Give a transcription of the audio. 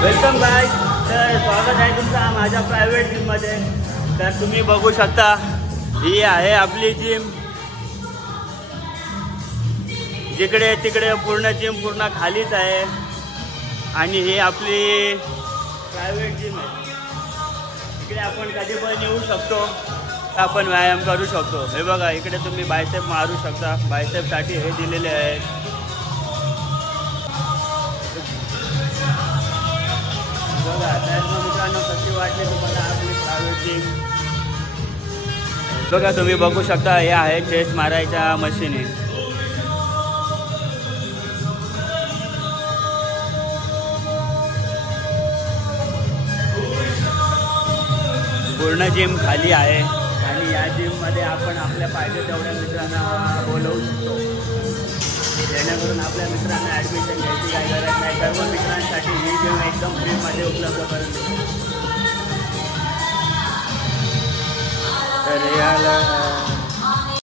Welcome guys. तर स्वागत आहे तुमचं माझ्या प्रायव्हेट जिममध्ये. तर तुम्ही बघू शकता ही आहे आपली जिम. जिकडे तिकडे पूर्ण जिम पूर्ण खालीच आहे आणि ही आपली प्रायव्हेट जिम आहे. इकडे आपण कधी पण येऊ शकतो, आपण व्यायाम करू शकतो. हे बघा इकडे तुम्ही बायसेप मारू शकता. बायसेपसाठी हे दिलेले आहे. बघा त्यामुळे मित्रांनो कशी वाटली तुम्हाला आपली प्रायव्हेट जिम. बघा तुम्ही बघू शकता हे आहे चेस्ट मारायच्या मशीन. पूर्ण जिम खाली आहे आणि या जिममध्ये आपण आपल्या पाहिजे तेवढ्या मित्रांना बोलवू शकतो, जेणेकरून आपल्या मित्रांना ॲडमिशन घ्यायची काही गरज नाही. सर्व मित्रांसाठी ही जिम एकदम फ्रीमध्ये उपलब्ध करून देतो. तर याला